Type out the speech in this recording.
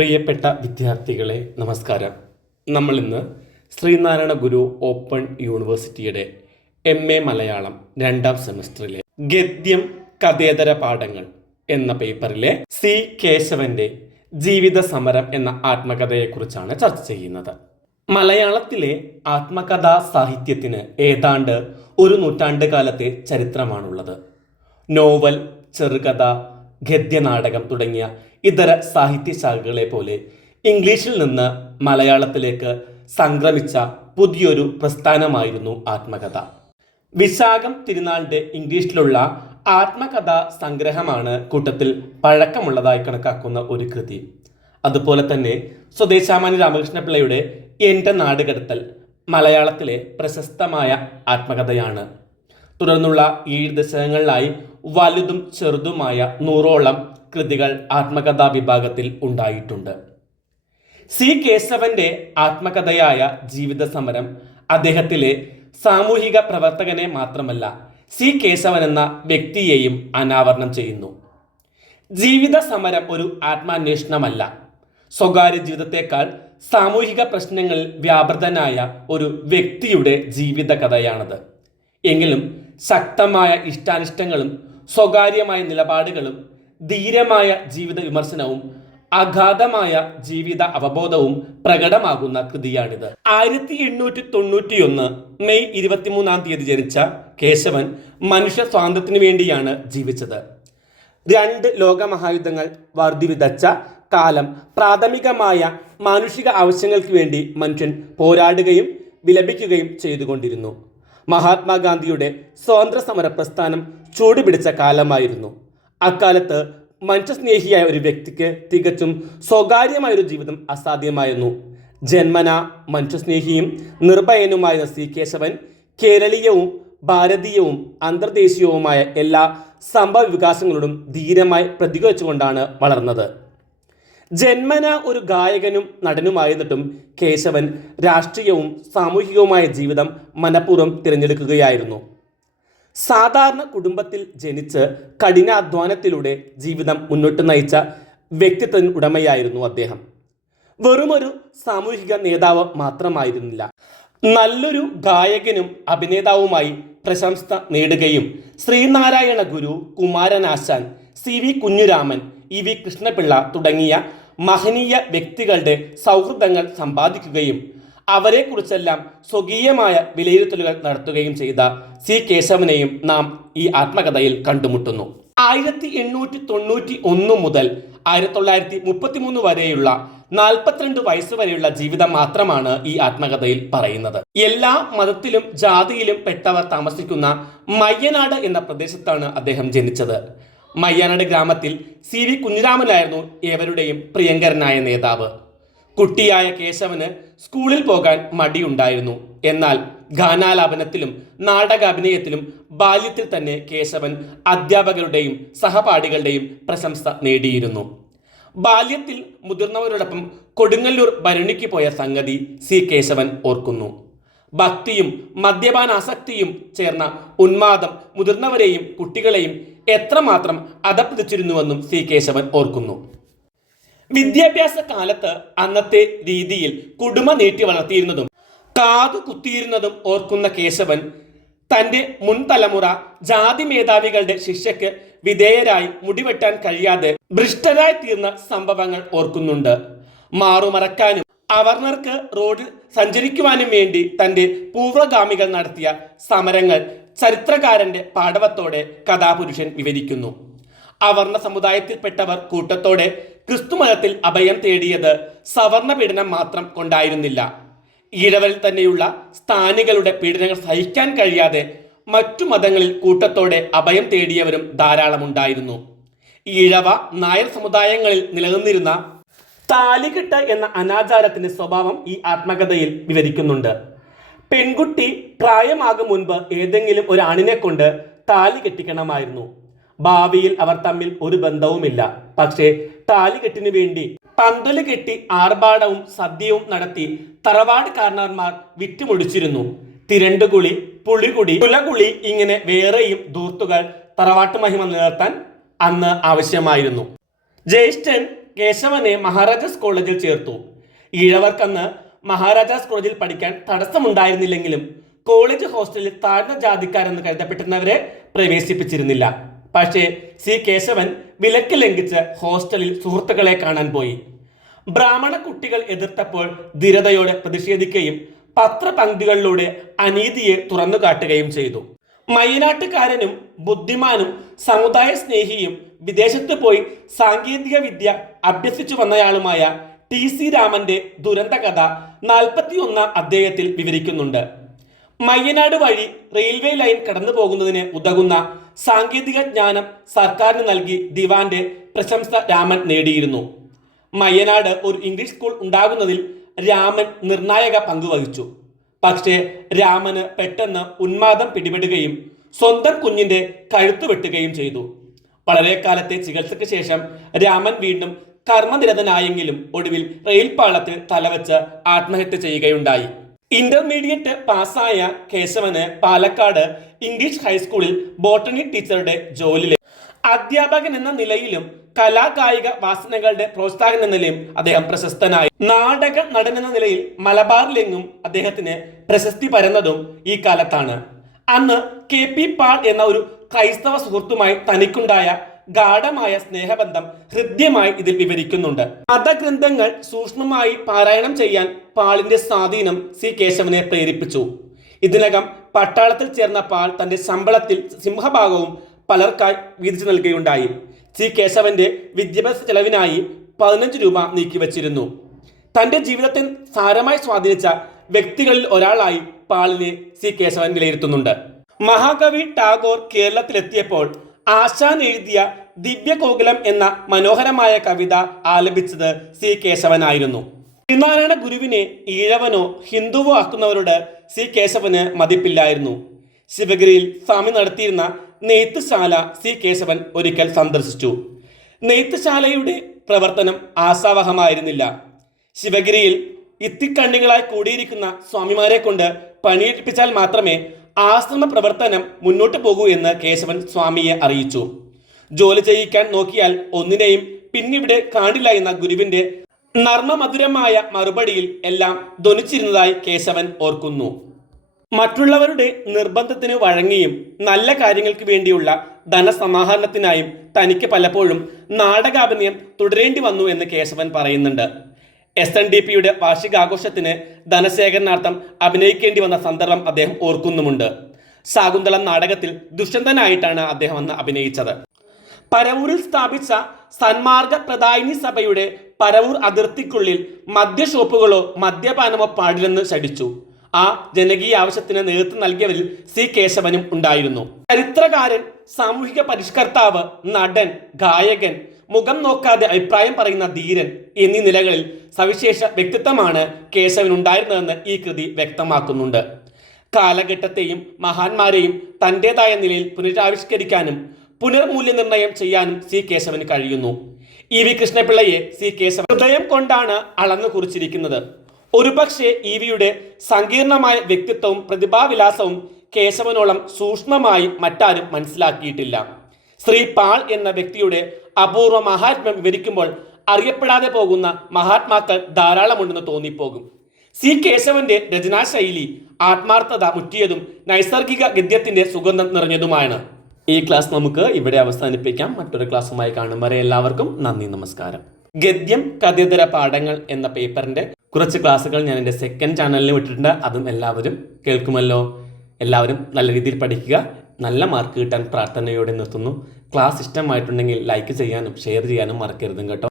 പ്രിയപ്പെട്ട വിദ്യാർത്ഥികളെ നമസ്കാരം. നമ്മൾ ഇന്ന് ശ്രീനാരായണ ഗുരു ഓപ്പൺ യൂണിവേഴ്സിറ്റിയുടെ MA മലയാളം 2ാം സെമസ്റ്ററിലെ ഗദ്യം കഥേതര പാഠങ്ങൾ എന്ന പേപ്പറിലെ C. കേശവന്റെ ജീവിത സമരം എന്ന ആത്മകഥയെക്കുറിച്ചാണ് ചർച്ച ചെയ്യുന്നത്. മലയാളത്തിലെ ആത്മകഥാ സാഹിത്യത്തിന് ഏതാണ്ട് ഒരു നൂറ്റാണ്ട് കാലത്തെ ചരിത്രമാണുള്ളത്. നോവൽ, ചെറുകഥ, ഗദ്യനാടകം തുടങ്ങിയ ഇതര സാഹിത്യശാഖകളെ പോലെ ഇംഗ്ലീഷിൽ നിന്ന് മലയാളത്തിലേക്ക് സംക്രമിച്ച പുതിയൊരു പ്രസ്ഥാനമായിരുന്നു ആത്മകഥ. വിശാഖം തിരുനാളിൻ്റെ ഇംഗ്ലീഷിലുള്ള ആത്മകഥാ സംഗ്രഹമാണ് കൂട്ടത്തിൽ പഴക്കമുള്ളതായി കണക്കാക്കുന്ന ഒരു കൃതി. അതുപോലെ തന്നെ സ്വദേശാമാനി രാമകൃഷ്ണപിള്ളയുടെ എൻ്റെ നാടുകടത്തൽ മലയാളത്തിലെ പ്രശസ്തമായ ആത്മകഥയാണ്. തുടർന്നുള്ള 7 ദശകങ്ങളിലായി വലുതും ചെറുതുമായ 100ഓളം കൃതികൾ ആത്മകഥാ വിഭാഗത്തിൽ ഉണ്ടായിട്ടുണ്ട്. C. കേശവന്റെ ആത്മകഥയായ ജീവിത സമരം അദ്ദേഹത്തിലെ സാമൂഹിക പ്രവർത്തകനെ മാത്രമല്ല C. കേശവൻ എന്ന വ്യക്തിയെയും അനാവരണം ചെയ്യുന്നു. ജീവിത സമരം ഒരു ആത്മാന്വേഷണമല്ല. സ്വകാര്യ ജീവിതത്തെക്കാൾ സാമൂഹിക പ്രശ്നങ്ങളിൽ വ്യാപൃതനായ ഒരു വ്യക്തിയുടെ ജീവിത കഥയാണത്. എങ്കിലും ശക്തമായ ഇഷ്ടാനിഷ്ടങ്ങളും സ്വകാര്യമായ നിലപാടുകളും ധീരമായ ജീവിത വിമർശനവും അഗാധമായ ജീവിത അവബോധവും പ്രകടമാകുന്ന കൃതിയാണിത്. 1891 മെയ് 23 ജനിച്ച കേശവൻ മനുഷ്യ സ്വാതന്ത്ര്യത്തിനു വേണ്ടിയാണ് ജീവിച്ചത്. 2 ലോകമഹായുദ്ധങ്ങൾ വർദ്ധിവിതച്ച കാലം പ്രാഥമികമായ മാനുഷിക ആവശ്യങ്ങൾക്ക് വേണ്ടി മനുഷ്യൻ പോരാടുകയും വിലപിക്കുകയും ചെയ്തുകൊണ്ടിരുന്നു. മഹാത്മാഗാന്ധിയുടെ സ്വാതന്ത്ര്യ സമര പ്രസ്ഥാനം ചൂടുപിടിച്ച കാലമായിരുന്നു. അക്കാലത്ത് മനുഷ്യസ്നേഹിയായ ഒരു വ്യക്തിക്ക് തികച്ചും സ്വകാര്യമായൊരു ജീവിതം അസാധ്യമായിരുന്നു. ജന്മന മനുഷ്യസ്നേഹിയും നിർഭയനുമായ C. കേശവൻ കേരളീയവും ഭാരതീയവും അന്തർദേശീയവുമായ എല്ലാ സംഭവ വികാസങ്ങളോടും ധീരമായി പ്രതികരിച്ചുകൊണ്ടാണ് വളർന്നത്. ജന്മന ഒരു ഗായകനും നടനുമായിരുന്നിട്ടും കേശവൻ രാഷ്ട്രീയവും സാമൂഹികവുമായ ജീവിതം മനഃപൂർവ്വം തിരഞ്ഞെടുക്കുകയായിരുന്നു. സാധാരണ കുടുംബത്തിൽ ജനിച്ച് കഠിനാധ്വാനത്തിലൂടെ ജീവിതം മുന്നോട്ട് നയിച്ച വ്യക്തിത്വത്തിന് ഉടമയായിരുന്നു അദ്ദേഹം. വെറുമൊരു സാമൂഹിക നേതാവ് മാത്രമായിരുന്നില്ല, നല്ലൊരു ഗായകനും അഭിനേതാവുമായി പ്രശംസ നേടുകയും ശ്രീനാരായണ ഗുരു, കുമാരനാശാൻ, CV കുഞ്ഞുരാമൻ, EV കൃഷ്ണപിള്ള തുടങ്ങിയ മഹനീയ വ്യക്തികളുടെ സൗഹൃദങ്ങൾ സമ്പാദിക്കുകയും അവരെക്കുറിച്ചെല്ലാം സ്വകീയമായ വിലയിരുത്തലുകൾ നടത്തുകയും ചെയ്ത C. കേശവനെയും നാം ഈ ആത്മകഥയിൽ കണ്ടുമുട്ടുന്നു. 1891 മുതൽ 1933 വരെയുള്ള 42 വയസ്സ് വരെയുള്ള ജീവിതം മാത്രമാണ് ഈ ആത്മകഥയിൽ പറയുന്നത്. എല്ലാ മതത്തിലും ജാതിയിലും പെട്ടവർ താമസിക്കുന്ന മയ്യനാട് എന്ന പ്രദേശത്താണ് അദ്ദേഹം ജനിച്ചത്. മയ്യനാട് ഗ്രാമത്തിൽ CV കുഞ്ഞിരാമനായിരുന്നു ഏവരുടെയും പ്രിയങ്കരനായ നേതാവ്. കുട്ടിയായ കേശവന് സ്കൂളിൽ പോകാൻ മടിയുണ്ടായിരുന്നു. എന്നാൽ ഗാനാലാപനത്തിലും നാടകാഭിനയത്തിലും ബാല്യത്തിൽ തന്നെ കേശവൻ അധ്യാപകരുടെയും സഹപാഠികളുടെയും പ്രശംസ നേടിയിരുന്നു. ബാല്യത്തിൽ മുതിർന്നവരോടൊപ്പം കൊടുങ്ങല്ലൂർ ഭരണിക്ക് പോയ സംഗതി C. കേശവൻ ഓർക്കുന്നു. ഭക്തിയും മദ്യപാനാസക്തിയും ചേർന്ന ഉന്മാദം മുതിർന്നവരെയും കുട്ടികളെയും എത്രമാത്രം അധപ്പതിച്ചിരുന്നുവെന്നും C. കേശവൻ ഓർക്കുന്നു. വിദ്യാഭ്യാസ കാലത്ത് അന്നത്തെ രീതിയിൽ കുടുമ നീട്ടി വളർത്തിയിരുന്നതും കാതു കുത്തിയിരുന്നതും ഓർക്കുന്ന കേശവൻ തൻ്റെ മുൻതലമുറ ജാതി മേധാവികളുടെ ശിക്ഷയ്ക്ക് വിധേയരായി മുടിവെട്ടാൻ കഴിയാതെ ഭ്രഷ്ടരായി തീർന്ന സംഭവങ്ങൾ ഓർക്കുന്നുണ്ട്. മാറുമറക്കാനും അവർണർക്ക് റോഡിൽ സഞ്ചരിക്കുവാനും വേണ്ടി തൻ്റെ പൂർവ്വഗാമികൾ നടത്തിയ സമരങ്ങൾ ചരിത്രകാരന്റെ പാടവത്തോടെ കഥാപുരുഷൻ വിവരിക്കുന്നു. അവർണ സമുദായത്തിൽപ്പെട്ടവർ കൂട്ടത്തോടെ ക്രിസ്തുമതത്തിൽ അഭയം തേടിയത് സവർണ പീഡനം മാത്രം കൊണ്ടായിരുന്നില്ല. ഈഴവരിൽ തന്നെയുള്ള സ്ഥാനികളുടെ പീഡനങ്ങൾ സഹിക്കാൻ കഴിയാതെ മറ്റു മതങ്ങളിൽ കൂട്ടത്തോടെ അഭയം തേടിയവരും ധാരാളമുണ്ടായിരുന്നു. ഈഴവ നായർ സമുദായങ്ങളിൽ നിലനിന്നിരുന്ന താലികെട്ട് എന്ന അനാചാരത്തിന്റെ സ്വഭാവം ഈ ആത്മകഥയിൽ വിവരിക്കുന്നുണ്ട്. പെൺകുട്ടി പ്രായമാകും മുൻപ് ഏതെങ്കിലും ഒരു ആണിനെ കൊണ്ട് താലി കെട്ടിക്കണമായിരുന്നു. ഭാവിയിൽ അവർ തമ്മിൽ ഒരു ബന്ധവുമില്ല. പക്ഷേ താലികെട്ടിനു വേണ്ടി പന്തല് കെട്ടി ആർഭാടവും സദ്യവും നടത്തി തറവാട് കാരണവന്മാർ വിറ്റുമുടിച്ചിരുന്നു. തിരണ്ടുകുളി, പുളികുടി, കുലകുളി ഇങ്ങനെ വേറെയും ധൂർത്തുകൾ തറവാട്ട് മഹിമ നിലനിർത്താൻ അന്ന് ആവശ്യമായിരുന്നു. ജ്യേഷ്ഠൻ കേശവനെ മഹാരാജാസ് കോളേജിൽ ചേർത്തു. ഈഴവർക്കന്ന് മഹാരാജാസ് കോളേജിൽ പഠിക്കാൻ തടസ്സമുണ്ടായിരുന്നില്ലെങ്കിലും കോളേജ് ഹോസ്റ്റലിൽ താഴ്ന്ന ജാതിക്കാരെന്ന് കരുതപ്പെട്ടിരുന്നവരെ പ്രവേശിപ്പിച്ചിരുന്നില്ല. പക്ഷേ സി കേശവൻ വിലക്ക് ലംഘിച്ച് ഹോസ്റ്റലിൽ സുഹൃത്തുക്കളെ കാണാൻ പോയി. ബ്രാഹ്മണ കുട്ടികൾ എതിർത്തപ്പോൾ ധീരതയോടെ പ്രതിഷേധിക്കുകയും പത്രപംക്തികളിലൂടെ അനീതിയെ തുറന്നുകാട്ടുകയും ചെയ്തു. മയ്യനാട്ടുകാരനും ബുദ്ധിമാനും സമുദായ സ്നേഹിയും വിദേശത്ത് പോയി സാങ്കേതിക വിദ്യ അഭ്യസിച്ചു വന്നയാളുമായ TC രാമന്റെ ദുരന്ത കഥ 41 അധ്യായത്തിൽ വിവരിക്കുന്നുണ്ട്. മയ്യനാട് വഴി റെയിൽവേ ലൈൻ കടന്നു പോകുന്നതിന് ഉതകുന്ന സാങ്കേതിക ജ്ഞാനം സർക്കാരിന് നൽകി ദിവാന്റെ പ്രശംസ രാമൻ നേടിയിരുന്നു. മയ്യനാട് ഒരു ഇംഗ്ലീഷ് സ്കൂൾ ഉണ്ടാകുന്നതിൽ രാമൻ നിർണായക പങ്കുവഹിച്ചു. പക്ഷേ രാമന് പെട്ടെന്ന് ഉന്മാദം പിടിപെടുകയും സ്വന്തം കുഞ്ഞിന്റെ കഴുത്ത് വെട്ടുകയും ചെയ്തു. വളരെ കാലത്തെ ചികിത്സയ്ക്ക് ശേഷം രാമൻ വീണ്ടും കർമ്മനിരതനായെങ്കിലും ഒടുവിൽ റെയിൽപാളത്തിൽ തലവെച്ച് ആത്മഹത്യ ചെയ്യുകയുണ്ടായി. ഇന്റർമീഡിയറ്റ് പാസ്സായ കേശവന് പാലക്കാട് ഇംഗ്ലീഷ് ഹൈസ്കൂളിൽ ബോട്ടണി ടീച്ചറുടെ ജോലി. അധ്യാപകൻ എന്ന നിലയിലും കലാകായിക വാസനകളുടെ പ്രോത്സാഹനം എന്ന നിലയും അദ്ദേഹം പ്രശസ്തനായി. നാടക നടൻ എന്ന നിലയിൽ മലബാറിലെങ്ങും അദ്ദേഹത്തിന് പ്രശസ്തി പരന്നതും ഈ കാലത്താണ്. അന്ന് KP പാൾ എന്ന ഒരു ക്രൈസ്തവ സുഹൃത്തുമായി തനിക്കുണ്ടായ ഗാഢമായ സ്നേഹബന്ധം ഹൃദ്യമായി ഇതിൽ വിവരിക്കുന്നുണ്ട്. മതഗ്രന്ഥങ്ങൾ സൂക്ഷ്മമായി പാരായണം ചെയ്യാൻ പാളിന്റെ സ്വാധീനം സി കേശവനെ പ്രേരിപ്പിച്ചു. ഇതിനകം പട്ടാളത്തിൽ ചേർന്ന പാൾ തന്റെ ശമ്പളത്തിൽ സിംഹഭാഗവും പലർക്കായി വീതിച്ചു നൽകുകയുണ്ടായി. സി കേശവന്റെ വിദ്യാഭ്യാസ ചെലവിനായി 15 രൂപ നീക്കിവച്ചിരുന്നു. തന്റെ ജീവിതത്തെ സാരമായി സ്വാധീനിച്ച വ്യക്തികളിൽ ഒരാളായി പാളിനെ സി കേശവൻ വിലയിരുത്തുന്നുണ്ട്. മഹാകവി ടാഗോർ കേരളത്തിലെത്തിയപ്പോൾ ആശാൻ എഴുതിയ ദിവ്യകോകിലം എന്ന മനോഹരമായ കവിത ആലപിച്ചത് സി കേശവനായിരുന്നു. ശ്രീനാരായണ ഗുരുവിനെ ഈഴവനോ ഹിന്ദുവോ ആക്കുന്നവരോട് സി കേശവന് മതിപ്പില്ലായിരുന്നു. ശിവഗിരിയിൽ സ്വാമി നടത്തിയിരുന്ന നെയ്ത്തുശാല സി കേശവൻ ഒരിക്കൽ സന്ദർശിച്ചു. നെയ്ത്തുശാലയുടെ പ്രവർത്തനം ആശാവഹമായിരുന്നില്ല. ശിവഗിരിയിൽ ഇത്തിക്കണ്ണികളായി കൂടിയിരിക്കുന്ന സ്വാമിമാരെ കൊണ്ട് പണിയെടുപ്പിച്ചാൽ മാത്രമേ ആശ്രമ പ്രവർത്തനം മുന്നോട്ട് പോകൂ എന്ന് കേശവൻ സ്വാമിയെ അറിയിച്ചു. ജോലി ചെയ്യിക്കാൻ നോക്കിയാൽ ഒന്നിനെയും പിന്നിവിടെ കാണില്ല എന്ന ഗുരുവിന്റെ നർമ്മമധുരമായ മറുപടിയിൽ എല്ലാം ധ്വനിച്ചിരുന്നതായി കേശവൻ ഓർക്കുന്നു. മറ്റുള്ളവരുടെ നിർബന്ധത്തിന് വഴങ്ങിയും നല്ല കാര്യങ്ങൾക്ക് വേണ്ടിയുള്ള ധനസമാഹരണത്തിനായും തനിക്ക് പലപ്പോഴും നാടകാഭിനയം തുടരേണ്ടി വന്നു എന്ന് കേശവൻ പറയുന്നുണ്ട്. SNDPയുടെ വാർഷികാഘോഷത്തിന് ധനശേഖരണാർത്ഥം അഭിനയിക്കേണ്ടി വന്ന സന്ദർഭം അദ്ദേഹം ഓർക്കുന്നുമുണ്ട്. ശാകുന്തളം നാടകത്തിൽ ദുഷ്യന്തനായിട്ടാണ് അദ്ദേഹം അന്ന് അഭിനയിച്ചത്. പരവൂരിൽ സ്ഥാപിച്ച സന്മാർഗ പ്രദായിനി സഭയുടെ പരവൂർ അതിർത്തിക്കുള്ളിൽ മദ്യഷോപ്പുകളോ മദ്യപാനമോ പാടില്ലെന്ന് ശഠിച്ചു. ആ ജനകീയ ആവശ്യത്തിന് നേതൃത്വം നൽകിയവരിൽ സി കേശവനും ഉണ്ടായിരുന്നു. ചരിത്രകാരൻ, സാമൂഹിക പരിഷ്കർത്താവ്, നടൻ, ഗായകൻ, മുഖം നോക്കാതെ അഭിപ്രായം പറയുന്ന ധീരൻ എന്നീ നിലകളിൽ സവിശേഷ വ്യക്തിത്വമാണ് കേശവനുണ്ടായിരുന്നതെന്ന് ഈ കൃതി വ്യക്തമാക്കുന്നുണ്ട്. കാലഘട്ടത്തെയും മഹാന്മാരെയും തൻ്റെതായ നിലയിൽ പുനരാവിഷ്കരിക്കാനും പുനർമൂല്യനിർണയം ചെയ്യാനും സി കേശവന് കഴിയുന്നു. EV കൃഷ്ണപിള്ളയെ സി കേശവൻ ഹൃദയം കൊണ്ടാണ് അളന്നു കുറിച്ചിരിക്കുന്നത്. ഒരുപക്ഷെ EVയുടെ സങ്കീർണമായ വ്യക്തിത്വവും പ്രതിഭാവിലാസവും കേശവനോളം സൂക്ഷ്മമായി മറ്റാരും മനസ്സിലാക്കിയിട്ടില്ല. ശ്രീ പാൾ എന്ന വ്യക്തിയുടെ അപൂർവ മഹാത്മ്യം വിവരിക്കുമ്പോൾ അറിയപ്പെടാതെ പോകുന്ന മഹാത്മാക്കൾ ധാരാളമുണ്ടെന്ന് തോന്നിപ്പോകും. സി കേശവന്റെ രചനാശൈലി ആത്മാർത്ഥത മുറ്റിയതും നൈസർഗിക ഗദ്യത്തിന്റെ സുഗന്ധം നിറഞ്ഞതുമാണ്. ഈ ക്ലാസ് നമുക്ക് ഇവിടെ അവസാനിപ്പിക്കാം. മറ്റൊരു ക്ലാസ്സുമായി കാണും വരെ എല്ലാവർക്കും നന്ദി, നമസ്കാരം. ഗദ്യം കഥേതര പാഠങ്ങൾ എന്ന പേപ്പറിന്റെ കുറച്ച് ക്ലാസ്സുകൾ ഞാൻ എൻ്റെ സെക്കൻഡ് ചാനലിൽ വിട്ടിട്ടുണ്ട്. അതും എല്ലാവരും കേൾക്കുമല്ലോ. എല്ലാവരും നല്ല രീതിയിൽ പഠിക്കുക. നല്ല മാർക്ക് കിട്ടാൻ പ്രാർത്ഥനയോടെ നിർത്തുന്നു. ക്ലാസ് ഇഷ്ടമായിട്ടുണ്ടെങ്കിൽ ലൈക്ക് ചെയ്യാനും ഷെയർ ചെയ്യാനും മറക്കരുതും കേട്ടോ.